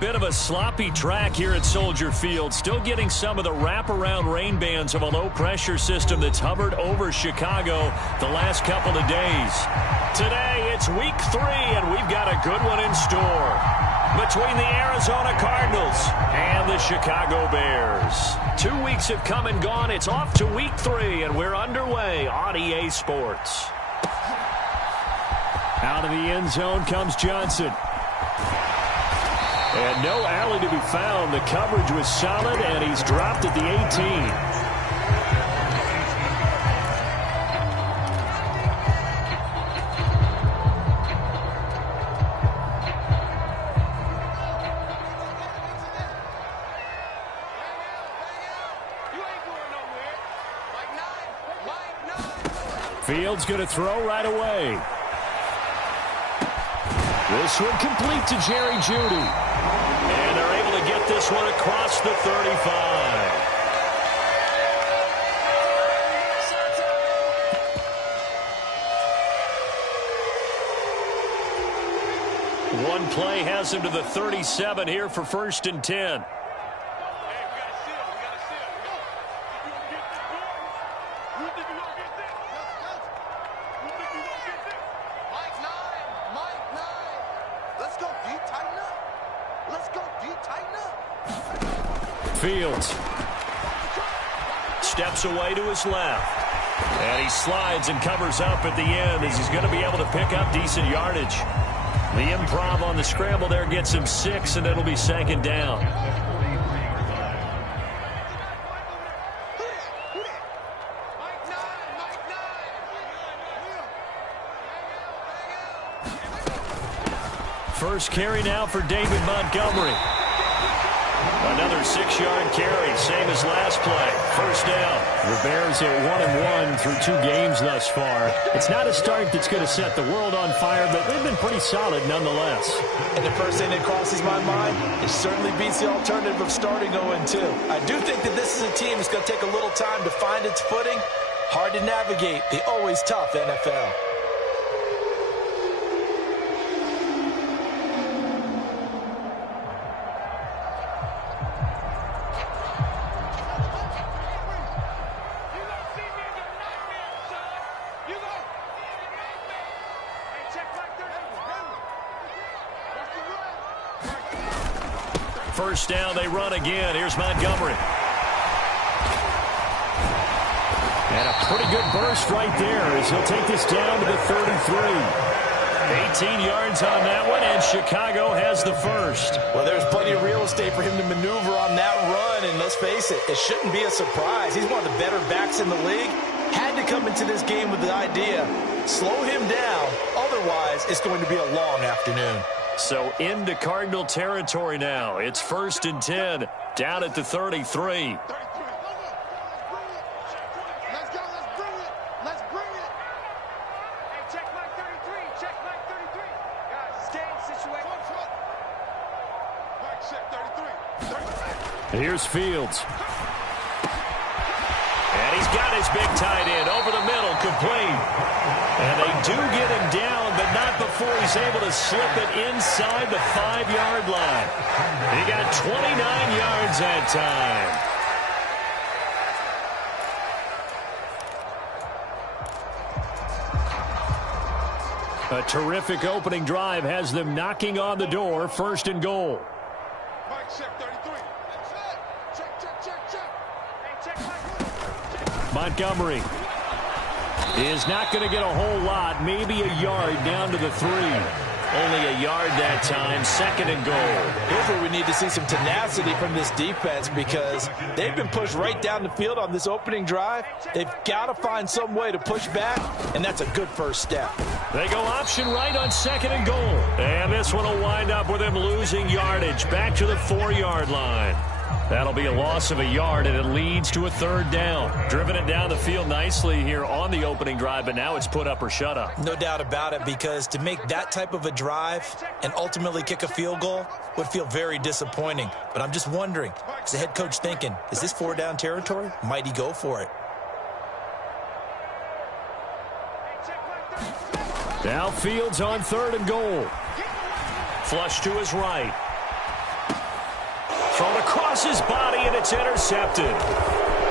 bit of a sloppy track here at Soldier Field. Still getting some of the wraparound rain bands of a low-pressure system that's hovered over Chicago the last couple of days. Today, it's week 3, and we've got a good one in store between the Arizona Cardinals and the Chicago Bears. 2 weeks have come and gone. It's off to week 3, and we're underway on EA Sports. Out of the end zone comes Johnson. And no alley to be found. The coverage was solid, and he's dropped at the 18. Fields going to throw right away. This one complete to Jerry Jeudy. And they're able to get this one across the 35. One play has him to the 37 here for 1st and 10. Fields steps away to his left. And he slides and covers up at the end as he's going to be able to pick up decent yardage. The improv on the scramble there gets him 6, and it'll be 2nd down. First carry now for David Montgomery. Another 6-yard carry, same as last play. 1st down. The Bears at 1-1 through 2 games thus far. It's not a start that's going to set the world on fire, but they've been pretty solid nonetheless. And the first thing that crosses my mind, it certainly beats the alternative of starting 0-2. I do think that this is a team that's going to take a little time to find its footing. Hard to navigate the always tough NFL. First down, they run again. Here's Montgomery. And a pretty good burst right there as he'll take this down to the 33. 18 yards on that one, and Chicago has the first. Well, there's plenty of real estate for him to maneuver on that run, and let's face it, it shouldn't be a surprise. He's one of the better backs in the league. Had to come into this game with the idea, slow him down, otherwise it's going to be a long afternoon. So into Cardinal territory now. It's 1st and 10, down at the 33. Here's Fields. And he's got his big tight end over the middle, complete. And they do get him down, but not before he's able to slip it inside the 5-yard line. He got 29 yards that time. A terrific opening drive has them knocking on the door, 1st and goal. Montgomery is not going to get a whole lot, maybe a yard down to the 3. Only a yard that time, 2nd and goal. Here's where we need to see some tenacity from this defense because they've been pushed right down the field on this opening drive. They've got to find some way to push back, and that's a good first step. They go option right on 2nd and goal. And this one will wind up with them losing yardage back to the 4-yard line. That'll be a loss of a yard, and it leads to a 3rd down. Driven it down the field nicely here on the opening drive, but now it's put up or shut up. No doubt about it, because to make that type of a drive and ultimately kick a field goal would feel very disappointing. But I'm just wondering, is the head coach thinking, is this 4-down territory? Might he go for it? Now Fields on 3rd and goal. Flush to his right. Thrown across his body, and it's intercepted.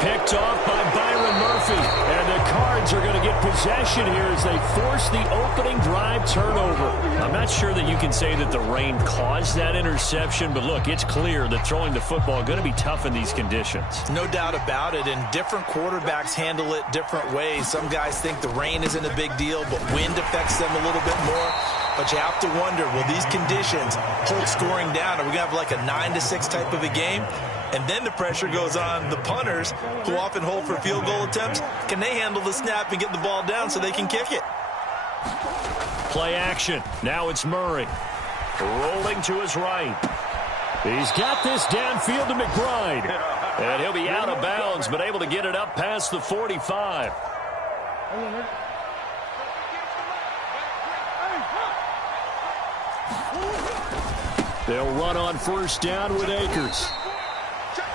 Picked off by Byron Murphy. And the Cards are going to get possession here as they force the opening drive turnover. I'm not sure that you can say that the rain caused that interception, but look, it's clear that throwing the football is going to be tough in these conditions. No doubt about it, and different quarterbacks handle it different ways. Some guys think the rain isn't a big deal, but wind affects them a little bit more. But you have to wonder, will these conditions hold scoring down? Are we going to have like a 9-6 type of a game? And then the pressure goes on the punters, who often hold for field goal attempts. Can they handle the snap and get the ball down so they can kick it? Play action. Now it's Murray. Rolling to his right. He's got this downfield to McBride. And he'll be out of bounds, but able to get it up past the 45. They'll run on first down with Akers.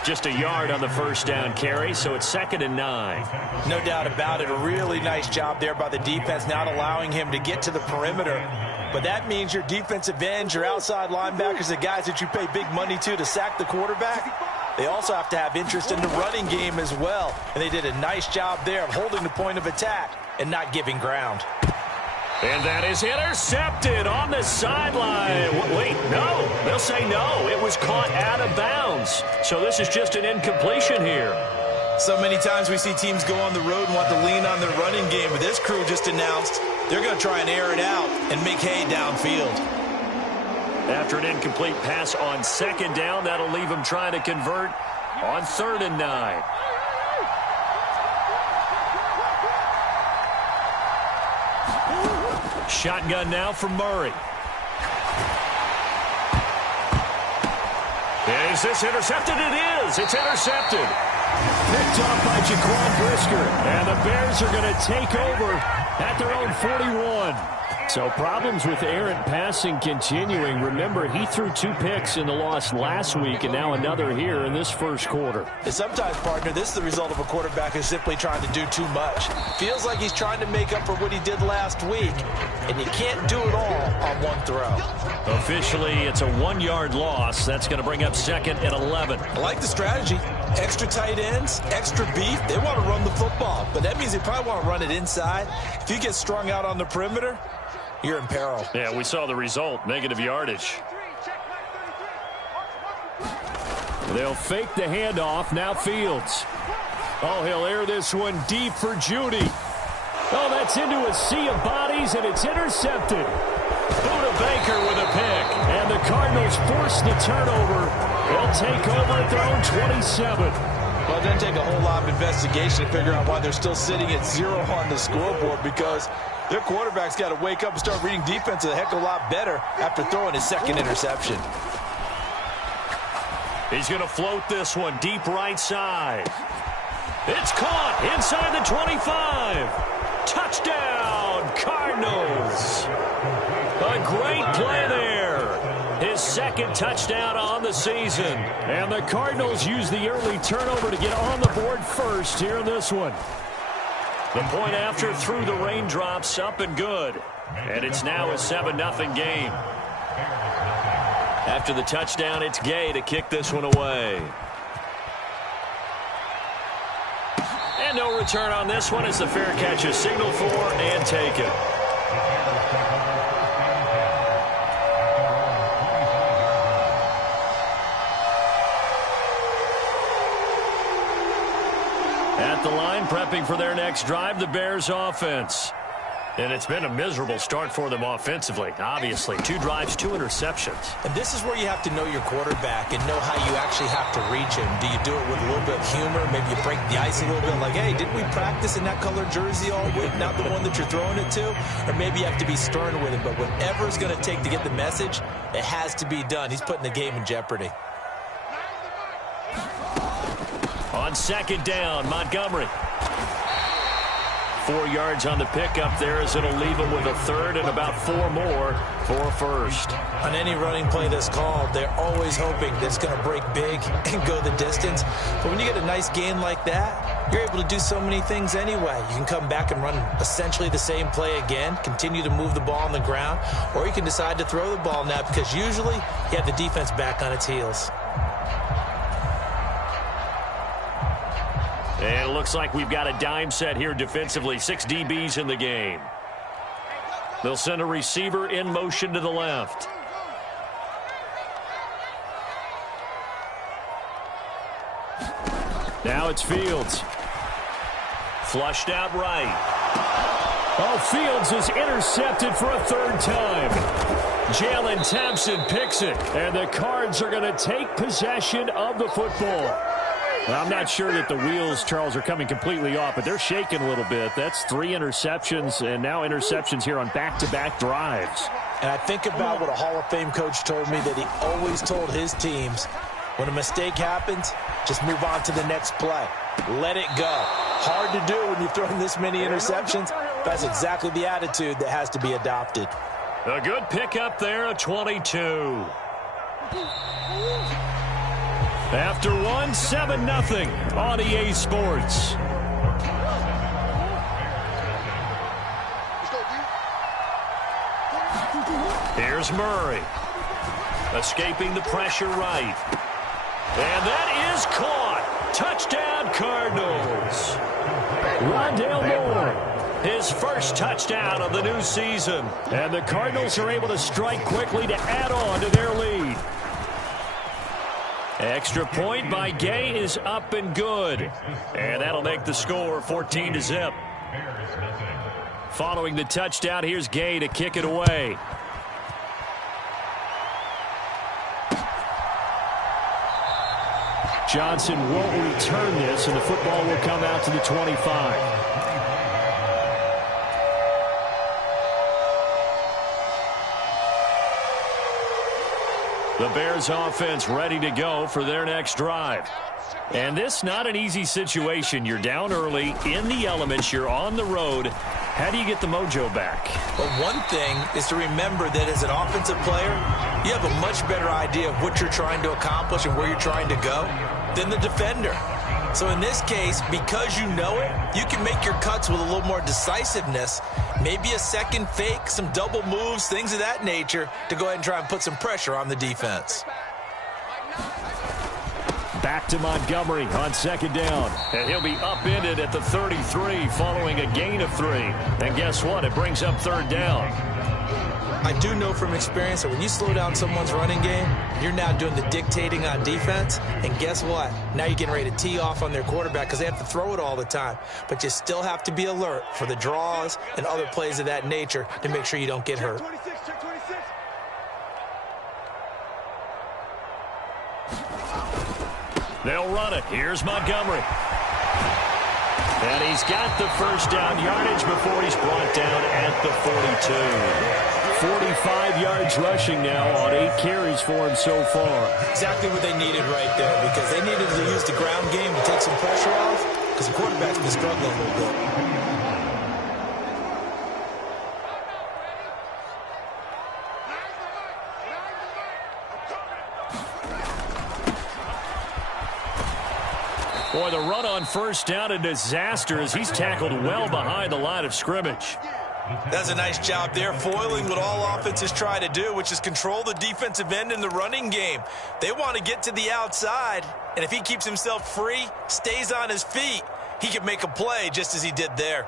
Just a yard on the first down carry, so it's 2nd and 9. No doubt about it. A really nice job there by the defense, not allowing him to get to the perimeter. But that means your defensive ends, your outside linebackers, the guys that you pay big money to sack the quarterback, they also have to have interest in the running game as well. And they did a nice job there of holding the point of attack and not giving ground. And that is intercepted on the sideline. Wait, no. They'll say no. It was caught out of bounds. So this is just an incompletion here. So many times we see teams go on the road and want to lean on their running game. But this crew just announced they're going to try and air it out and make hay downfield. After an incomplete pass on 2nd down, that'll leave them trying to convert on 3rd and 9. Shotgun now from Murray. Is this intercepted? It is. It's intercepted. Picked off by Jaquan Brisker. And the Bears are going to take over at their own 41. So problems with errant passing continuing. Remember, he threw 2 picks in the loss last week and now another here in this first quarter. And sometimes, partner, this is the result of a quarterback who's simply trying to do too much. Feels like he's trying to make up for what he did last week, and you can't do it all on one throw. Officially, it's a 1-yard loss. That's going to bring up 2nd and 11. I like the strategy. Extra tight ends, extra beef. They want to run the football, but that means they probably want to run it inside. If you get strung out on the perimeter, you're in peril. Yeah, we saw the result, negative yardage. They'll fake the handoff. Now Fields. Oh, he'll air this one deep for Judy. Oh, that's into a sea of bodies, and it's intercepted. Buda Baker with a pick, and the Cardinals force the turnover. They'll take over at their own 27. Well, it doesn't take a whole lot of investigation to figure out why they're still sitting at 0 on the scoreboard, because their quarterback's got to wake up and start reading defense a heck of a lot better after throwing his 2nd interception. He's going to float this one deep right side. It's caught inside the 25. Touchdown, Cardinals. A great play there. His 2nd touchdown on the season. And the Cardinals use the early turnover to get on the board first here in this one. The point after through the raindrops, up and good. And it's now a 7-0 game. After the touchdown, it's Gay to kick this one away. And no return on this one as the fair catch is signaled for and taken. At the line, prepping for their next drive, the Bears offense. And it's been a miserable start for them offensively, obviously. 2 drives, 2 interceptions. And this is where you have to know your quarterback and know how you actually have to reach him. Do you do it with a little bit of humor? Maybe you break the ice a little bit, like, hey, didn't we practice in that colored jersey all week, not the one that you're throwing it to? Or maybe you have to be stern with him. But whatever it's going to take to get the message, it has to be done. He's putting the game in jeopardy. On 2nd down, Montgomery. 4 yards on the pickup there as it'll leave him with a 3rd and about 4 more for a 1st. On any running play that's called, they're always hoping that it's going to break big and go the distance. But when you get a nice gain like that, you're able to do so many things anyway. You can come back and run essentially the same play again, continue to move the ball on the ground, or you can decide to throw the ball now because usually you have the defense back on its heels. And it looks like we've got a dime set here defensively. 6 DBs in the game. They'll send a receiver in motion to the left. Now it's Fields. Flushed out right. Oh, Fields is intercepted for a 3rd time. Jalen Thompson picks it, and the Cards are going to take possession of the football. Well, I'm not sure that the wheels, Charles, are coming completely off, but they're shaking a little bit. That's 3 interceptions, and now interceptions here on back-to-back drives. And I think about what a Hall of Fame coach told me that he always told his teams, when a mistake happens, just move on to the next play. Let it go. Hard to do when you're throwing this many interceptions. That's exactly the attitude that has to be adopted. A good pickup there, a 22. After 1, 7-0 on EA Sports. Here's Murray. Escaping the pressure right. And that is caught. Touchdown, Cardinals. Rondale Moore, his first touchdown of the new season. And the Cardinals are able to strike quickly to add on to their lead. Extra point by Gay is up and good. And that'll make the score 14-0. Following the touchdown, here's Gay to kick it away. Johnson won't return this, and the football will come out to the 25. The Bears offense ready to go for their next drive. And this not an easy situation. You're down early, in the elements, you're on the road. How do you get the mojo back? Well, one thing is to remember that as an offensive player, you have a much better idea of what you're trying to accomplish and where you're trying to go than the defender. So in this case, because you know it, you can make your cuts with a little more decisiveness, maybe a second fake, some double moves, things of that nature, to go ahead and try and put some pressure on the defense. Back to Montgomery on 2nd down. And he'll be upended at the 33 following a gain of 3. And guess what? It brings up 3rd down. I do know from experience that when you slow down someone's running game, you're now doing the dictating on defense. And guess what? Now you're getting ready to tee off on their quarterback because they have to throw it all the time. But you still have to be alert for the draws and other plays of that nature to make sure you don't get hurt. They'll run it. Here's Montgomery. And he's got the first down yardage before he's brought down at the 42. 45 yards rushing now on 8 carries for him so far. Exactly what they needed right there, because they needed to use the ground game to take some pressure off, because the quarterback's been struggling a little bit. Boy, the run on first down, a disaster as he's tackled well behind the line of scrimmage. That's a nice job there, foiling what all offenses try to do, which is control the defensive end in the running game. They want to get to the outside, and if he keeps himself free, stays on his feet, he can make a play just as he did there.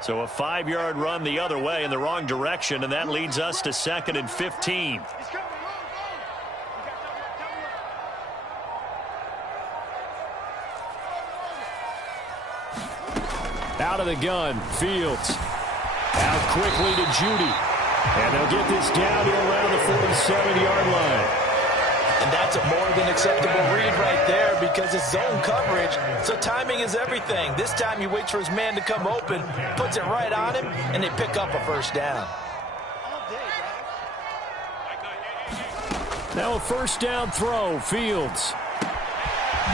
So a 5-yard run the other way in the wrong direction, and that leads us to 2nd and 15. Out of the gun, Fields. Out quickly to Judy. And they'll get this down to around the 47-yard line. And that's a more than acceptable read right there because it's zone coverage, so timing is everything. This time he waits for his man to come open, puts it right on him, and they pick up a first down. Now a first down throw, Fields.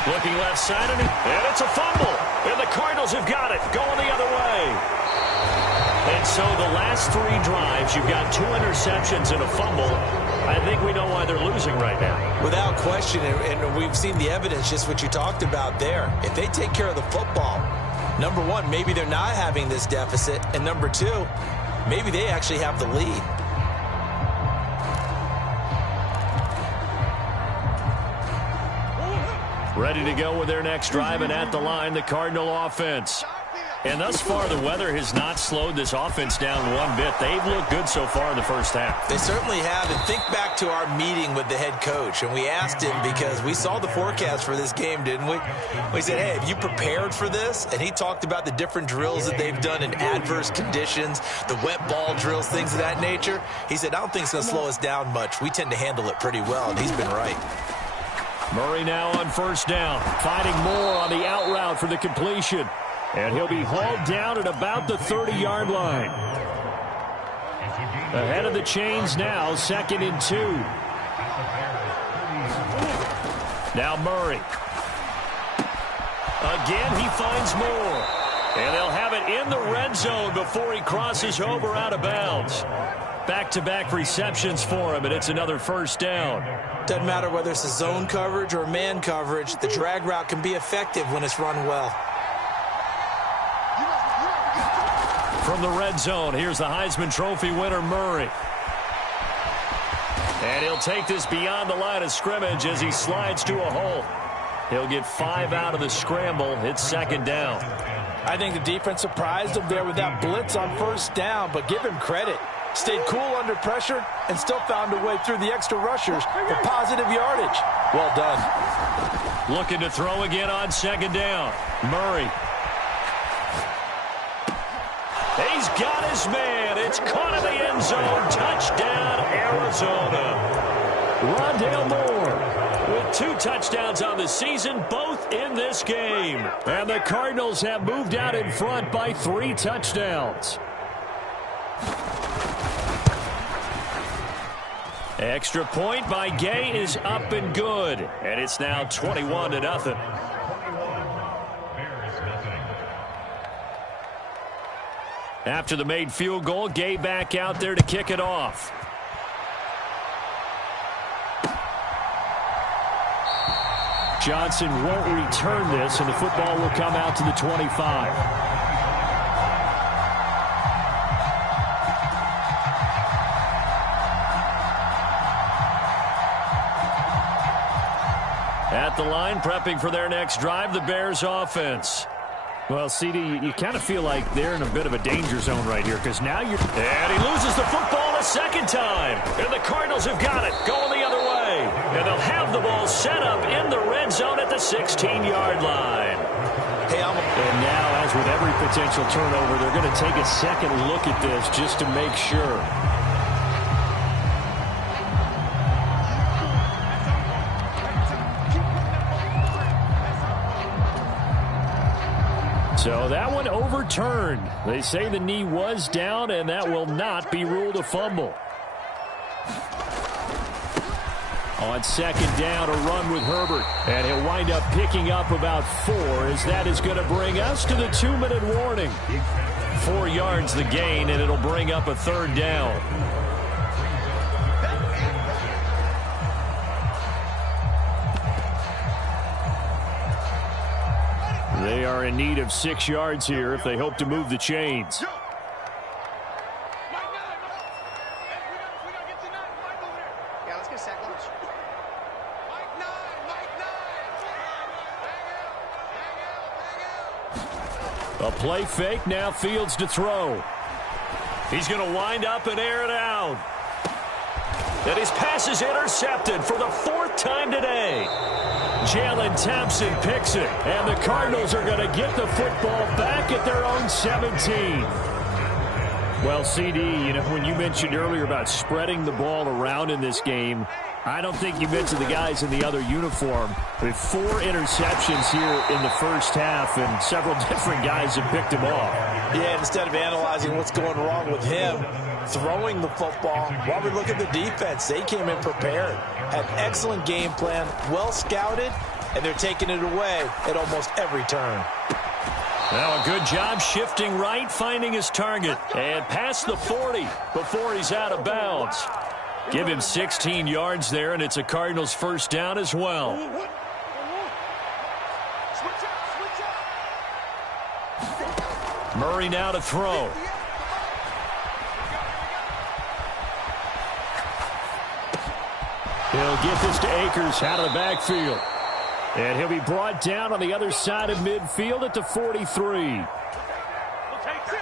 Looking left side, and it's a fumble. And the Cardinals have got it, going the other way. And so the last 3 drives, you've got 2 interceptions and a fumble. I think we know why they're losing right now. Without question, and we've seen the evidence, just what you talked about there. If they take care of the football, number one, maybe they're not having this deficit, and number two, maybe they actually have the lead. Ready to go with their next drive, and at the line, the Cardinal offense. And thus far, the weather has not slowed this offense down one bit. They've looked good so far in the first half. They certainly have. And think back to our meeting with the head coach. And we asked him, because we saw the forecast for this game, didn't we? We said, hey, have you prepared for this? And he talked about the different drills that they've done in adverse conditions, the wet ball drills, things of that nature. He said, I don't think it's going to slow us down much. We tend to handle it pretty well, and he's been right. Murray now on first down, finding Moore on the out route for the completion. And he'll be hauled down at about the 30-yard line. Ahead of the chains now, 2nd and 2. Now Murray. Again, he finds Moore. And they'll have it in the red zone before he crosses over out of bounds. Back-to-back receptions for him, and it's another first down. Doesn't matter whether it's a zone coverage or man coverage, the drag route can be effective when it's run well. From the red zone, here's the Heisman Trophy winner, Murray. And he'll take this beyond the line of scrimmage as he slides to a hole. He'll get 5 out of the scramble. It's 2nd down. I think the defense surprised him there with that blitz on first down, but give him credit. Stayed cool under pressure and still found a way through the extra rushers for positive yardage. Well done. Looking to throw again on 2nd down. Murray. He's got his man. It's caught in the end zone. Touchdown, Arizona. Rondale Moore with 2 touchdowns on the season, both in this game. And the Cardinals have moved out in front by 3 touchdowns. Extra point by Gay is up and good. And it's now 21-0. After the made field goal, Gay back out there to kick it off. Johnson won't return this, and the football will come out to the 25. At the line, prepping for their next drive, the Bears offense. Well, CD, you kind of feel like they're in a bit of a danger zone right here, because now you're... And he loses the football a second time. And the Cardinals have got it, going the other way. And they'll have the ball set up in the red zone at the 16-yard line. And now, as with every potential turnover, they're going to take a second look at this just to make sure. So that one overturned. They say the knee was down, and that will not be ruled a fumble. On 2nd down, a run with Herbert. And he'll wind up picking up about 4, as that is going to bring us to the 2-minute warning. 4 yards the gain, and it'll bring up a 3rd down. They are in need of 6 yards here if they hope to move the chains. A play fake, now Fields to throw. He's going to wind up and air it out. And his pass is intercepted for the 4th time today. Jalen Thompson picks it, and the Cardinals are going to get the football back at their own 17. Well, CD, you know, when you mentioned earlier about spreading the ball around in this game, I don't think you mentioned the guys in the other uniform. With 4 interceptions here in the first half, and several different guys have picked him off. Yeah, instead of analyzing what's going wrong with him, throwing the football, while we look at the defense, they came in prepared. Had an excellent game plan, well scouted, and they're taking it away at almost every turn. Now a good job shifting right, finding his target, and past the 40 before he's out of bounds. Give him 16 yards there, and it's a Cardinals first down as well. Murray now to throw. He'll get this to Akers out of the backfield. And he'll be brought down on the other side of midfield at the 43.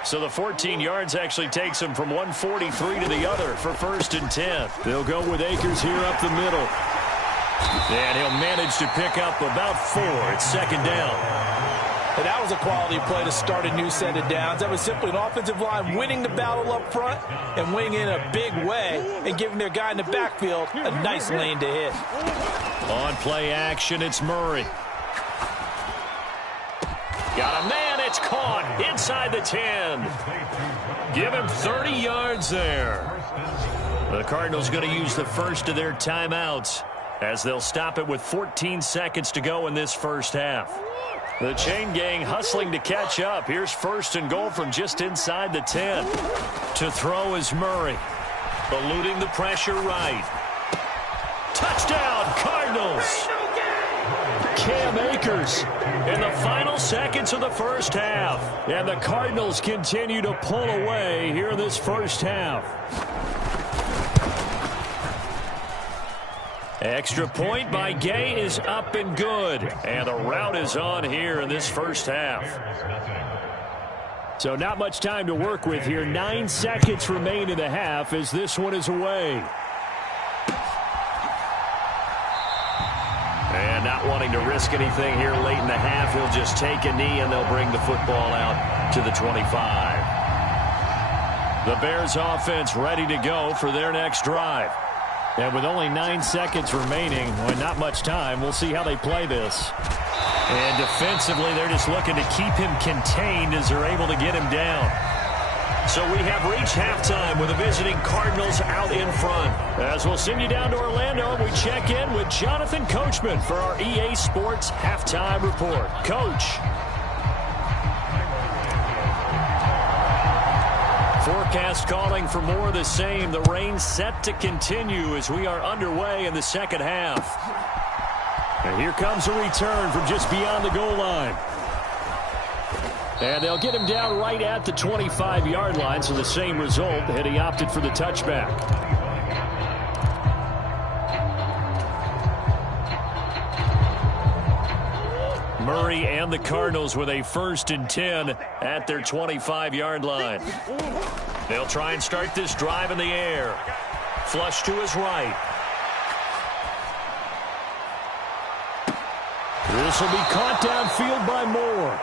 So the 14 yards actually takes him from 143 to the other for 1st and 10. They'll go with Akers here up the middle. And he'll manage to pick up about 4. It's 2nd down. And that was a quality play to start a new set of downs. That was simply an offensive line winning the battle up front and winning in a big way and giving their guy in the backfield a nice lane to hit. On play action, it's Murray. Got a man, it's caught inside the 10. Give him 30 yards there. The Cardinals going to use the first of their timeouts as they'll stop it with 14 seconds to go in this first half. The chain gang hustling to catch up. Here's 1st and goal from just inside the 10. To throw is Murray. Eluding the pressure right. Touchdown, Cardinals! Cam Akers in the final seconds of the first half. And the Cardinals continue to pull away here in this first half. Extra point by Gay is up and good. And the route is on here in this first half. So not much time to work with here. 9 seconds remain in the half as this one is away. And not wanting to risk anything here late in the half, he'll just take a knee and they'll bring the football out to the 25. The Bears offense ready to go for their next drive. And with only 9 seconds remaining, well, not much time, we'll see how they play this. And defensively, they're just looking to keep him contained as they're able to get him down. So we have reached halftime with the visiting Cardinals out in front. As we'll send you down to Orlando, we check in with Jonathan Coachman for our EA Sports Halftime Report. Coach. Forecast calling for more of the same. The rain set to continue as we are underway in the second half. And here comes a return from just beyond the goal line. And they'll get him down right at the 25-yard line, so the same result, and he opted for the touchback. Murray and the Cardinals with a 1st and 10 at their 25-yard line. They'll try and start this drive in the air. Flush to his right. This will be caught downfield by Moore.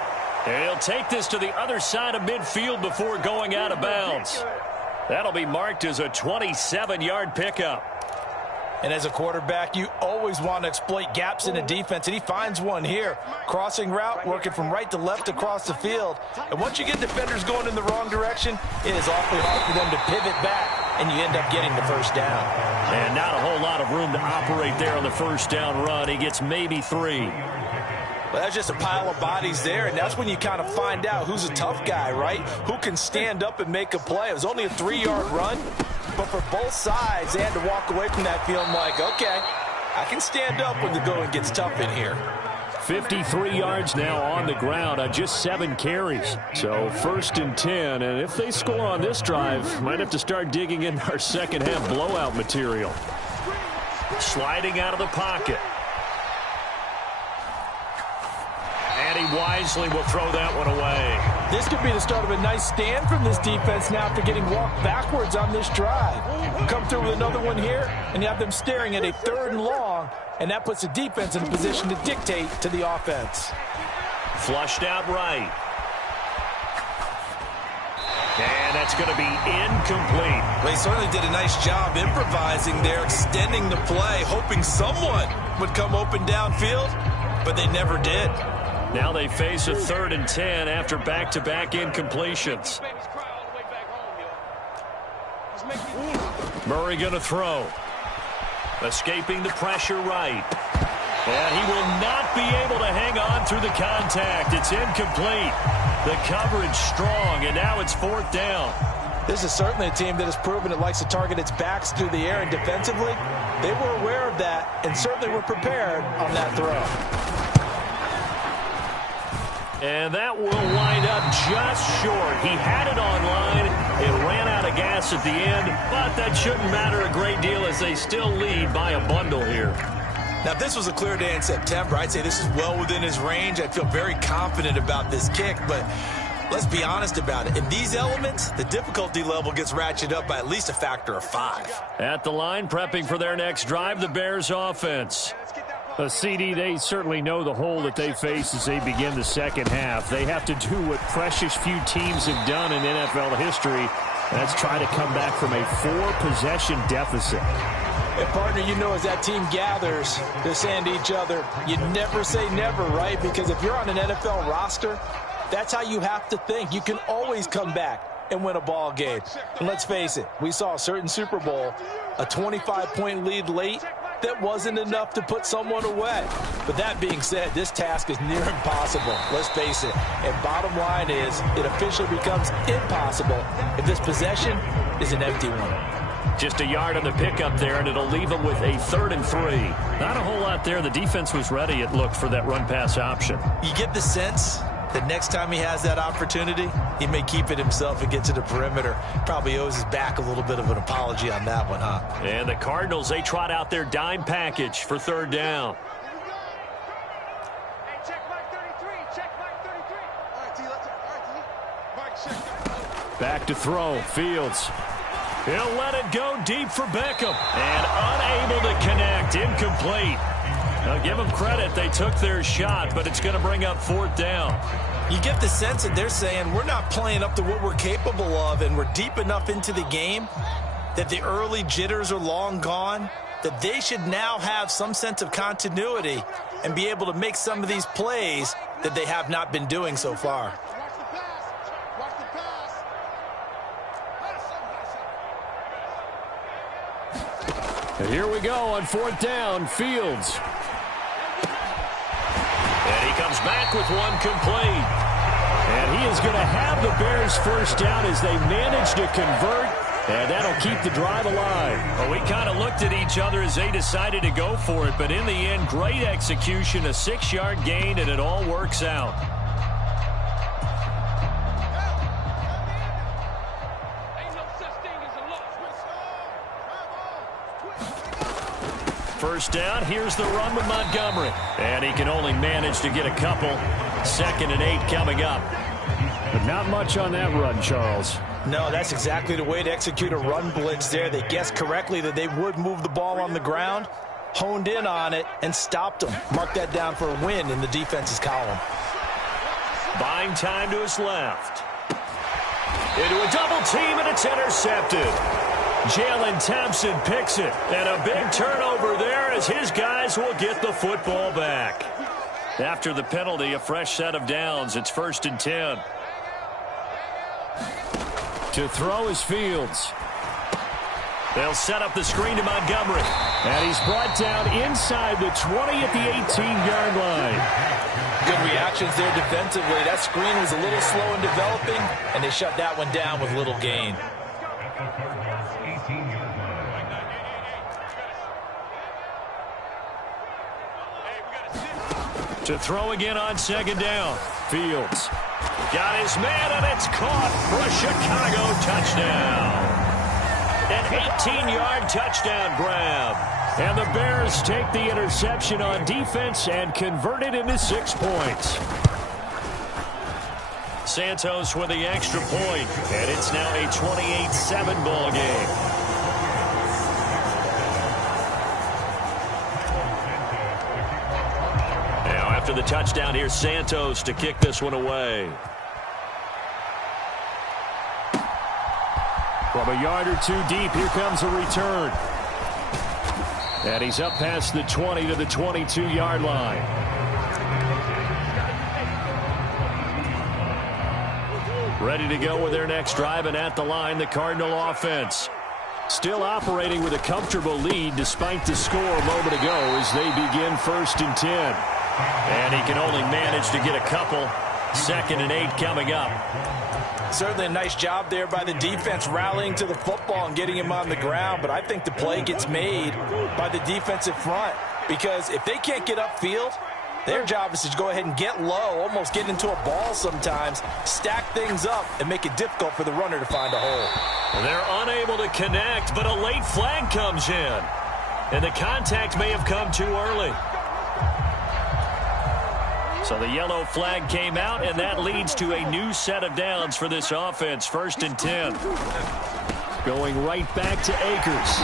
And he'll take this to the other side of midfield before going out of bounds. That'll be marked as a 27-yard pickup. And as a quarterback, you always want to exploit gaps in the defense, and he finds one here. Crossing route, working from right to left across the field. And once you get defenders going in the wrong direction, it is awfully hard for them to pivot back, and you end up getting the first down. And not a whole lot of room to operate there on the first down run. He gets maybe 3. Well, that's just a pile of bodies there, and that's when you kind of find out who's a tough guy, right? Who can stand up and make a play. It was only a 3-yard run, but for both sides, they had to walk away from that feeling like, okay, I can stand up when the going gets tough in here. 53 yards now on the ground on just 7 carries. So 1st and 10, and if they score on this drive, might have to start digging in our second half blowout material. Sliding out of the pocket. And he wisely will throw that one away. This could be the start of a nice stand from this defense now after getting walked backwards on this drive. Come through with another one here, and you have them staring at a 3rd and long, and that puts the defense in a position to dictate to the offense. Flushed out right. And that's going to be incomplete. Well, he certainly did a nice job improvising there, extending the play, hoping someone would come open downfield, but they never did. Now they face a 3rd and 10 after back-to-back incompletions. Murray going to throw. Escaping the pressure right. And he will not be able to hang on through the contact. It's incomplete. The coverage strong, and now it's 4th down. This is certainly a team that has proven it likes to target its backs through the air, and defensively, they were aware of that and certainly were prepared on that throw. And that will wind up just short. He had it on line. It ran out of gas at the end, but that shouldn't matter a great deal as they still lead by a bundle here. Now, if this was a clear day in September, I'd say this is well within his range. I'd feel very confident about this kick, but let's be honest about it. In these elements, the difficulty level gets ratcheted up by at least a factor of 5. At the line, prepping for their next drive, the Bears offense. CD, they certainly know the hole that they face as they begin the second half. They have to do what precious few teams have done in NFL history. That's try to come back from a 4-possession deficit. And, partner, you know, as that team gathers, they're saying to each other, you never say never, right? Because if you're on an NFL roster, that's how you have to think. You can always come back and win a ball game. And let's face it, we saw a certain Super Bowl, a 25-point lead late, that wasn't enough to put someone away. But that being said, this task is near impossible. Let's face it. And bottom line is, it officially becomes impossible if this possession is an empty one. Just a yard on the pickup there, and it'll leave them with a 3rd and 3. Not a whole lot there. The defense was ready, it looked, for that run-pass option. You get the sense that next time he has that opportunity, he may keep it himself and get to the perimeter. Probably owes his back a little bit of an apology on that one, huh? And the Cardinals, they trot out their dime package for 3rd down. Hey, check Mike 33. Check Mike 33. All right, T, let's go. Mike, check. Back to throw. Fields. He'll let it go deep for Beckham. And unable to connect. Incomplete. Now, give them credit. They took their shot, but it's going to bring up 4th down. You get the sense that they're saying we're not playing up to what we're capable of, and we're deep enough into the game that the early jitters are long gone, that they should now have some sense of continuity and be able to make some of these plays that they have not been doing so far. Watch the pass. Watch the pass. And here we go on 4th down. Fields. And he comes back with one complete. And he is going to have the Bears' 1st down as they manage to convert. And that'll keep the drive alive. Well, we kind of looked at each other as they decided to go for it. But in the end, great execution, a 6-yard gain, and it all works out. First down, here's the run with Montgomery. And he can only manage to get a couple. 2nd and 8 coming up. But not much on that run, Charles. No, that's exactly the way to execute a run blitz there. They guessed correctly that they would move the ball on the ground, honed in on it, and stopped them. Mark that down for a win in the defense's column. Buying time to his left. Into a double team, and it's intercepted. Jalen Thompson picks it, and a big turnover there as his guys will get the football back. After the penalty, a fresh set of downs. It's 1st and 10. To throw is Fields. They'll set up the screen to Montgomery. And he's brought down inside the 20 at the 18-yard line. Good reactions there defensively. That screen was a little slow in developing, and they shut that one down with little gain. To throw again on 2nd down. Fields. Got his man, and it's caught for a Chicago touchdown. An 18-yard touchdown grab. And the Bears take the interception on defense and convert it into 6 points. Santos with the extra point, and it's now a 28-7 ball game. Now after the touchdown, here's Santos to kick this one away. From a yard or 2 deep, here comes a return. And he's up past the 20 to the 22-yard line. Ready to go with their next drive, and at the line, the Cardinal offense. Still operating with a comfortable lead despite the score a moment ago as they begin 1st and 10. And he can only manage to get a couple. 2nd and 8 coming up. Certainly a nice job there by the defense rallying to the football and getting him on the ground, but I think the play gets made by the defensive front because if they can't get upfield, their job is to go ahead and get low, almost get into a ball sometimes, stack things up, and make it difficult for the runner to find a hole. They're unable to connect, but a late flag comes in. And the contact may have come too early. So the yellow flag came out, and that leads to a new set of downs for this offense. 1st and 10. Going right back to Akers.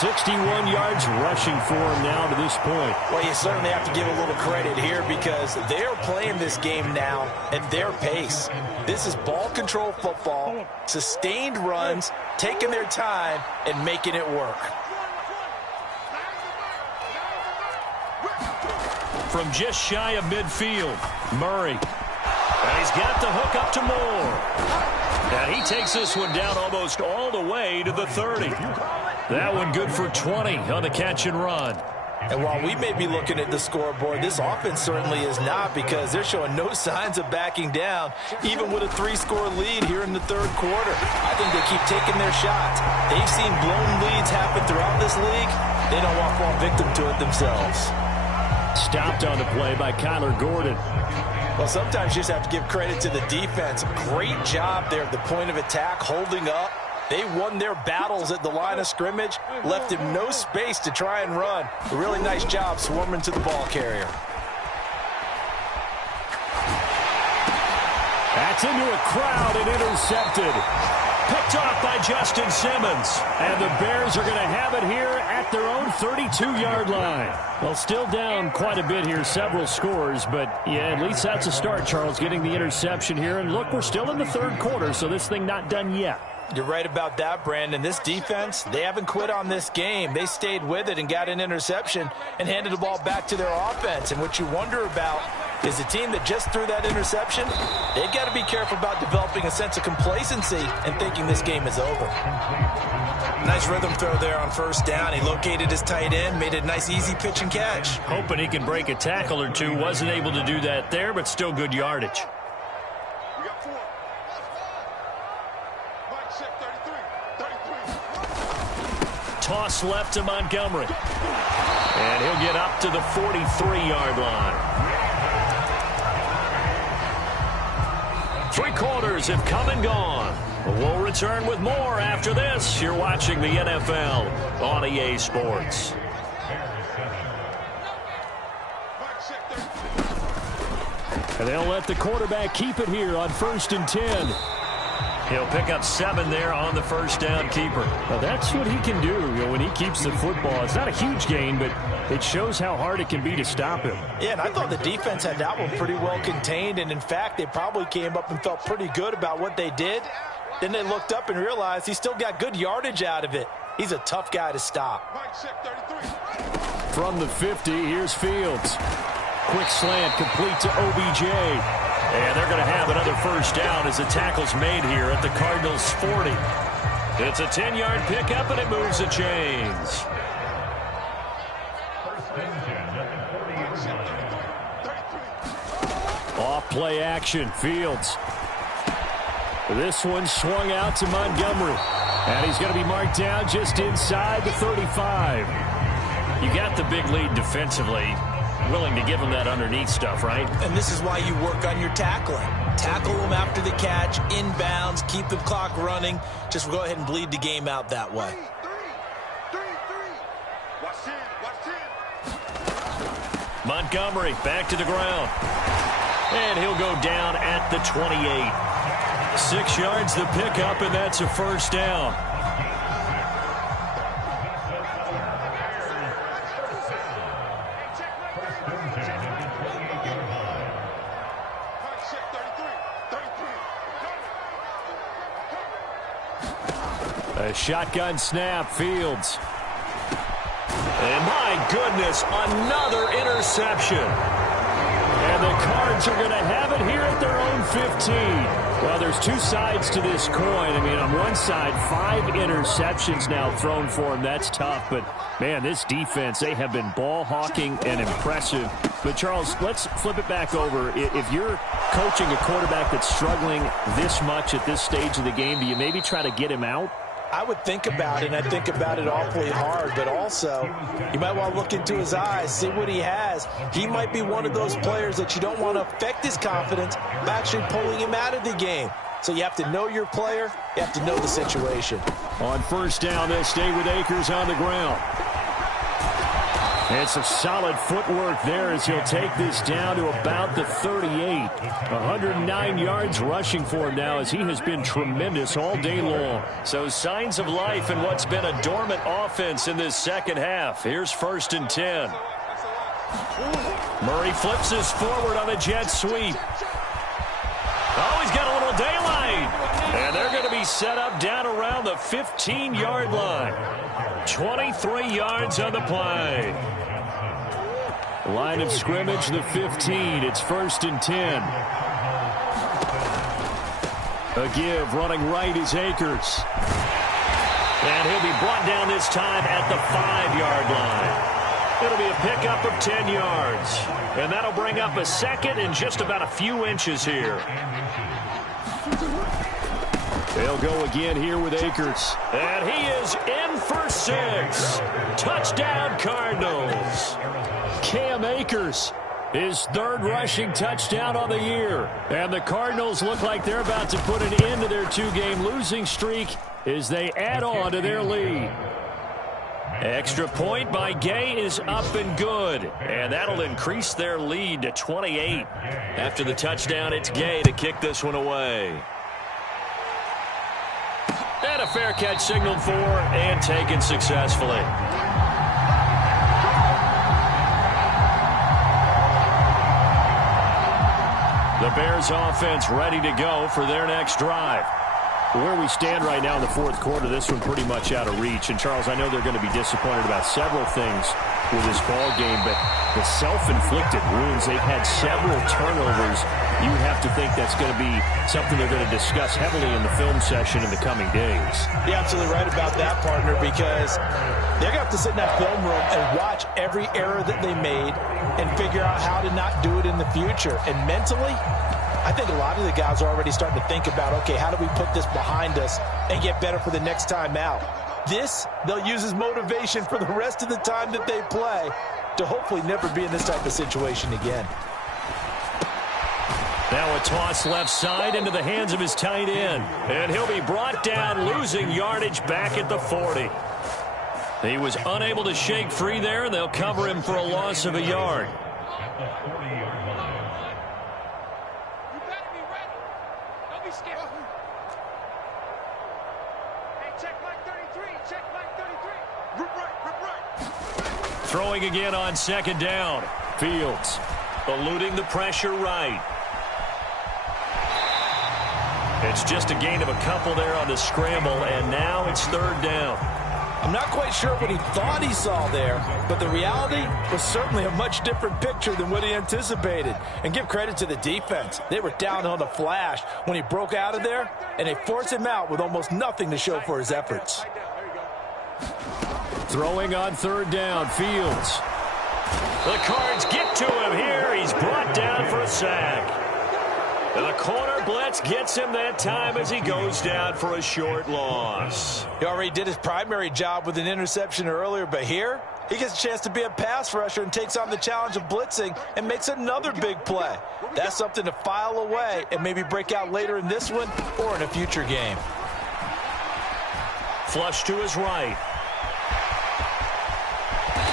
61 yards rushing for him now to this point. Well, you certainly have to give a little credit here because they're playing this game now at their pace. This is ball control football, sustained runs, taking their time, and making it work. From just shy of midfield, Murray. And he's got the hook up to Moore. And he takes this one down almost all the way to the 30. That one good for 20 on the catch and run. And while we may be looking at the scoreboard, this offense certainly is not because they're showing no signs of backing down, even with a 3-score lead here in the 3rd quarter. I think they keep taking their shots. They've seen blown leads happen throughout this league. They don't want to fall victim to it themselves. Stopped on the play by Kyler Gordon. Well, sometimes you just have to give credit to the defense. Great job there at the point of attack, holding up. They won their battles at the line of scrimmage, left him no space to try and run. A really nice job swarming to the ball carrier. That's into a crowd and intercepted. Picked off by Justin Simmons. And the Bears are going to have it here at their own 32-yard line. Well, still down quite a bit here, several scores. But, yeah, at least that's a start, Charles, getting the interception here. And, look, we're still in the 3rd quarter, so this thing not done yet. You're right about that, Brandon. This defense, they haven't quit on this game. They stayed with it and got an interception and handed the ball back to their offense. And what you wonder about is the team that just threw that interception, they've got to be careful about developing a sense of complacency and thinking this game is over. Nice rhythm throw there on 1st down. He located his tight end, made a nice easy pitch and catch. Hoping he can break a tackle or two. Wasn't able to do that there, but still good yardage. We got 4. Mike, check 33. Toss left to Montgomery. And he'll get up to the 43-yard line. 3 quarters have come and gone. We'll return with more after this. You're watching the NFL on EA Sports. And they'll let the quarterback keep it here on 1st and 10. He'll pick up 7 there on the 1st down keeper. Well, that's what he can do, when he keeps the football. It's not a huge gain, but it shows how hard it can be to stop him. Yeah, and I thought the defense had that one pretty well contained, and in fact, they probably came up and felt pretty good about what they did. Then they looked up and realized he still got good yardage out of it. He's a tough guy to stop. From the 50, here's Fields. Quick slant complete to OBJ. And they're going to have another 1st down as the tackle's made here at the Cardinals' 40. It's a 10-yard pickup, and it moves the chains. Off play action, Fields. This one swung out to Montgomery. And he's going to be marked down just inside the 35. You got the big lead defensively. Willing to give him that underneath stuff, right? And this is why you work on your tackling. Tackle them after the catch, inbounds, keep the clock running. Just go ahead and bleed the game out that way. Montgomery back to the ground. And he'll go down at the 28. 6 yards the pickup, and that's a 1st down. A shotgun snap, Fields. And my goodness, another interception. And the Cards are going to have it here at their own 15. Well, there's 2 sides to this coin. I mean, on one side, 5 interceptions now thrown for him. That's tough. But, man, this defense, they have been ball hawking and impressive. But, Charles, let's flip it back over. If you're coaching a quarterback that's struggling this much at this stage of the game, do you maybe try to get him out? I would think about it, and I think about it awfully hard, but also you might want to look into his eyes, see what he has. He might be one of those players that you don't want to affect his confidence by actually pulling him out of the game. So you have to know your player, you have to know the situation. On 1st down, they'll stay with Akers on the ground. And some solid footwork there as he'll take this down to about the 38. 109 yards rushing for him now as he has been tremendous all day long. So signs of life in what's been a dormant offense in this second half. Here's 1st and 10. Murray flips this forward on a jet sweep. Oh, he's got a little daylight. And they're going to be set up down around the 15-yard line. 23 yards on the play. Line of scrimmage, the 15. It's 1st and 10. A give, running right is Akers. And he'll be brought down this time at the 5-yard line. It'll be a pickup of 10 yards. And that'll bring up a 2nd and just about a few inches here. They'll go again here with Akers. And he is in for 6. Touchdown, Cardinals. Cam Akers, his 3rd rushing touchdown on the year. And the Cardinals look like they're about to put an end to their 2-game losing streak as they add on to their lead. Extra point by Gay is up and good. And that'll increase their lead to 28. After the touchdown, it's Gay to kick this one away. And a fair catch signaled for and taken successfully. The Bears offense ready to go for their next drive. Where we stand right now in the 4th quarter, this one pretty much out of reach. And, Charles, I know they're going to be disappointed about several things with this ball game, but the self-inflicted wounds, they've had several turnovers. You have to think that's going to be something they're going to discuss heavily in the film session in the coming days. You're absolutely right about that, partner, because they're going to have to sit in that film room and watch every error that they made and figure out how to not do it in the future. And mentally, I think a lot of the guys are already starting to think about, okay, how do we put this behind us and get better for the next time out? This, they'll use as motivation for the rest of the time that they play to hopefully never be in this type of situation again. Now a toss left side into the hands of his tight end. And he'll be brought down, losing yardage back at the 40. He was unable to shake free there, and they'll cover him for a loss of a yard. Throwing again on 2nd down. Fields eluding the pressure right. It's just a gain of a couple there on the scramble, and now it's 3rd down. I'm not quite sure what he thought he saw there, but the reality was certainly a much different picture than what he anticipated. And give credit to the defense. They were down on the flash when he broke out of there, and they forced him out with almost nothing to show for his efforts. Throwing on 3rd down, Fields. The Cards get to him here. He's brought down for a sack. And the corner blitz gets him that time as he goes down for a short loss. He already did his primary job with an interception earlier, but here he gets a chance to be a pass rusher and takes on the challenge of blitzing and makes another big play. That's something to file away and maybe break out later in this one or in a future game. Flush to his right.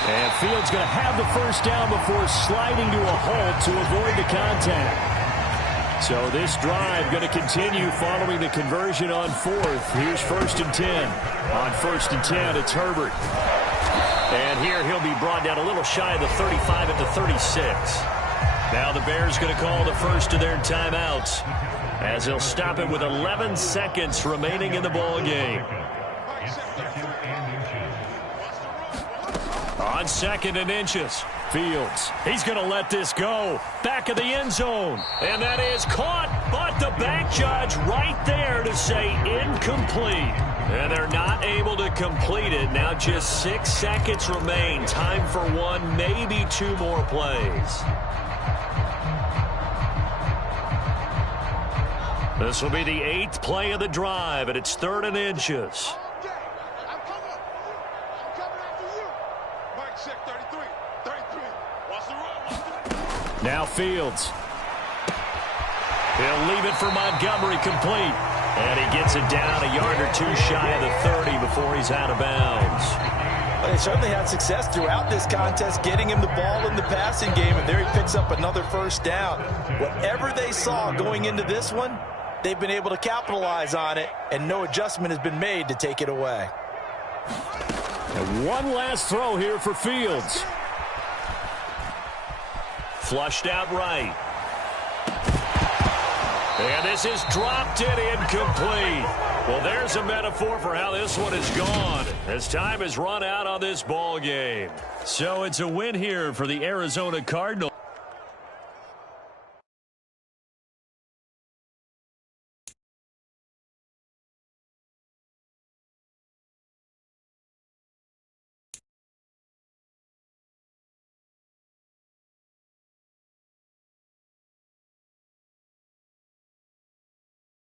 And Fields going to have the 1st down before sliding to a halt to avoid the contact. So this drive going to continue following the conversion on 4th. Here's 1st and 10. On 1st and 10, it's Herbert. And here he'll be brought down a little shy of the 35 at the 36. Now the Bears going to call the first of their timeouts as they'll stop it with 11 seconds remaining in the ball game. On 2nd and inches, Fields. He's going to let this go. Back of the end zone. And that is caught, but the back judge right there to say incomplete. And they're not able to complete it. Now just 6 seconds remain. Time for 1, maybe 2 more plays. This will be the 8th play of the drive, and it's 3rd and inches. Now Fields. He'll leave it for Montgomery complete. And he gets it down a yard or 2 shy of the 30 before he's out of bounds. They certainly had success throughout this contest, getting him the ball in the passing game, and there he picks up another first down. Whatever they saw going into this one, they've been able to capitalize on it, and no adjustment has been made to take it away. And one last throw here for Fields. Flushed out right. And this is dropped it incomplete. Well, there's a metaphor for how this one is gone as time has run out on this ball game. So it's a win here for the Arizona Cardinals.